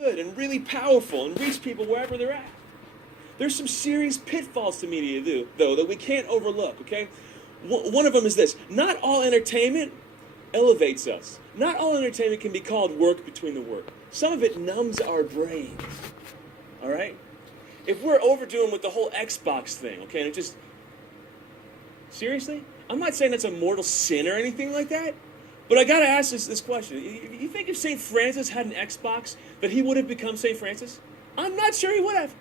good and really powerful and reach people wherever they're at. There's some serious pitfalls to media, though, that we can't overlook, okay? One of them is this. Not all entertainment elevates us. Not all entertainment can be called work between the work. Some of it numbs our brains, all right? If we're overdoing with the whole Xbox thing, okay, and it just... Seriously? I'm not saying that's a mortal sin or anything like that, but I gotta ask this question. You think if St. Francis had an Xbox, that he would have become St. Francis? I'm not sure he would have.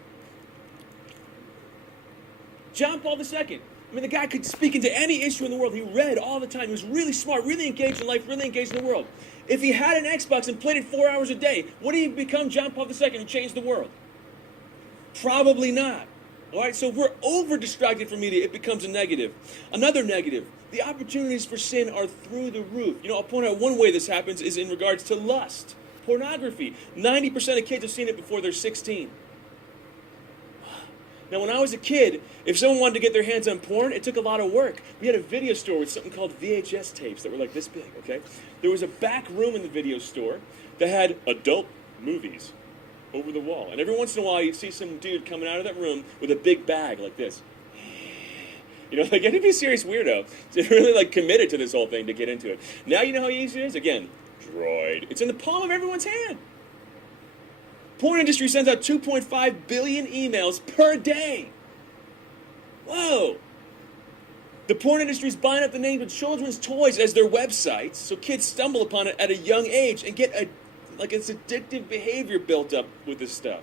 John Paul II. I mean, the guy could speak into any issue in the world. He read all the time. He was really smart, really engaged in life, really engaged in the world. If he had an Xbox and played it 4 hours a day, would he become John Paul II and change the world? Probably not. All right, so if we're over-distracted from media, it becomes a negative. Another negative, the opportunities for sin are through the roof. You know, I'll point out one way this happens is in regards to lust, pornography. 90% of kids have seen it before they're 16. Now, when I was a kid, if someone wanted to get their hands on porn, it took a lot of work. We had a video store with something called VHS tapes that were like this big, okay? There was a back room in the video store that had adult movies over the wall. And every once in a while, you'd see some dude coming out of that room with a big bag like this. You know, like, it'd be a serious weirdo. They're really, like, committed to this whole thing to get into it. Now you know how easy it is? Again, Droid. It's in the palm of everyone's hand. Porn industry sends out 2.5 billion emails per day. Whoa. The porn industry is buying up the names of children's toys as their websites, so kids stumble upon it at a young age and get it's addictive behavior built up with this stuff.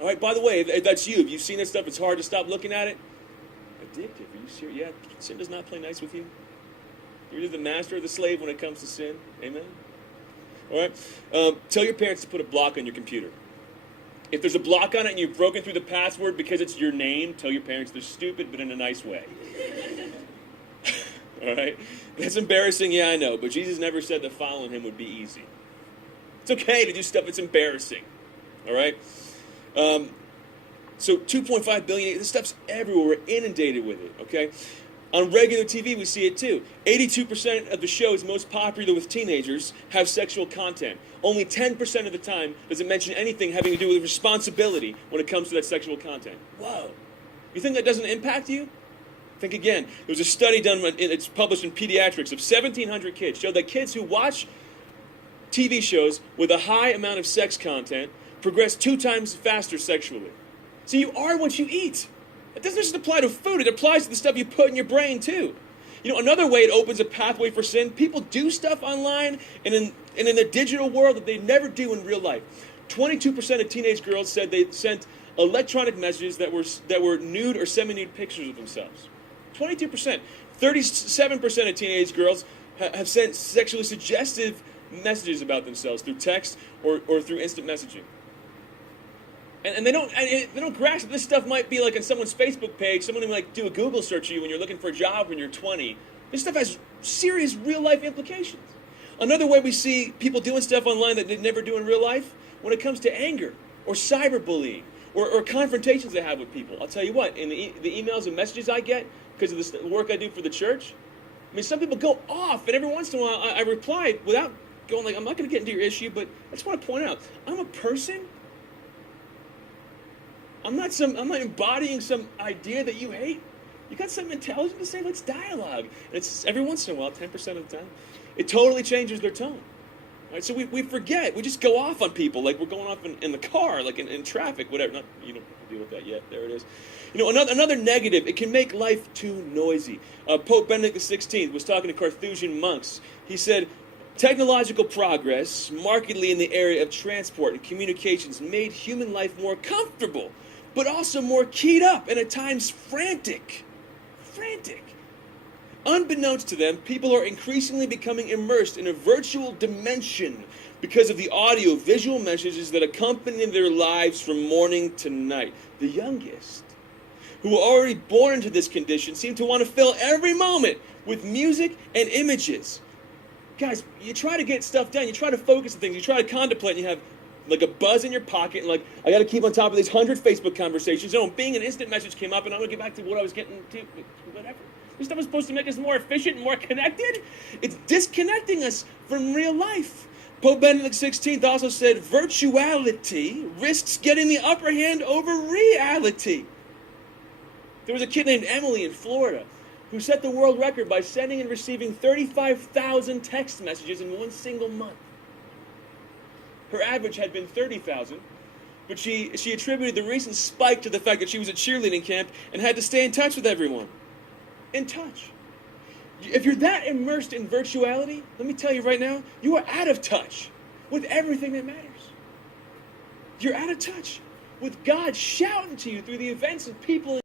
All right, by the way, if that's you, if you've seen this stuff, it's hard to stop looking at it. Addictive, are you serious? Yeah, sin does not play nice with you. You're either the master or the slave when it comes to sin. Amen? All right? Tell your parents to put a block on your computer. If there's a block on it and you've broken through the password because it's your name, tell your parents they're stupid, but in a nice way. All right? That's embarrassing, yeah, I know, but Jesus never said that following him would be easy. It's okay to do stuff that's embarrassing. All right? So 2.5 billion, this stuff's everywhere. We're inundated with it, okay? On regular TV, we see it too. 82% of the shows most popular with teenagers have sexual content. Only 10% of the time does it mention anything having to do with responsibility when it comes to that sexual content. Whoa. You think that doesn't impact you? Think again. There was a study done, it's published in Pediatrics, of 1,700 kids. Showed that kids who watch TV shows with a high amount of sex content progress 2 times faster sexually. So you are what you eat. It doesn't just apply to food, it applies to the stuff you put in your brain too. You know, another way it opens a pathway for sin, people do stuff online and in the digital world that they never do in real life. 22% of teenage girls said they sent electronic messages that were nude or semi-nude pictures of themselves. 22%. 37% of teenage girls have sent sexually suggestive messages about themselves through text or through instant messaging. And they don't grasp that this stuff might be like on someone's Facebook page. Someone might do a Google search of you when you're looking for a job when you're 20. This stuff has serious real-life implications. Another way we see people doing stuff online that they'd never do in real life, when it comes to anger or cyberbullying or confrontations they have with people. I'll tell you what, in the emails and messages I get because of the work I do for the church, I mean, some people go off, and every once in a while I reply without going like, I'm not going to get into your issue, but I just want to point out, I'm a person. I'm not embodying some idea that you hate. You got something intelligent to say? Let's dialogue. And it's every once in a while, 10% of the time, it totally changes their tone. Right? So we forget. We just go off on people like we're going off in the car, like in traffic, whatever. Not, you don't deal with that yet. There it is. You know, another negative, it can make life too noisy. Pope Benedict XVI was talking to Carthusian monks. He said, technological progress, markedly in the area of transport and communications, made human life more comfortable, but also more keyed up and at times frantic. Frantic. Unbeknownst to them, people are increasingly becoming immersed in a virtual dimension because of the audio-visual messages that accompany their lives from morning to night. The youngest, who are already born into this condition, seem to want to fill every moment with music and images. Guys, you try to get stuff done, you try to focus on things, you try to contemplate, and you have like a buzz in your pocket, and like, I got to keep on top of these 100 Facebook conversations. Oh, Bing, an instant message came up, and I'm going to get back to what I was getting to, whatever. This stuff is supposed to make us more efficient and more connected. It's disconnecting us from real life. Pope Benedict XVI also said, virtuality risks getting the upper hand over reality. There was a kid named Emily in Florida who set the world record by sending and receiving 35,000 text messages in one single month. Her average had been 30,000, but she attributed the recent spike to the fact that she was at cheerleading camp and had to stay in touch with everyone. In touch. If you're that immersed in virtuality, let me tell you right now, you are out of touch with everything that matters. You're out of touch with God shouting to you through the events of people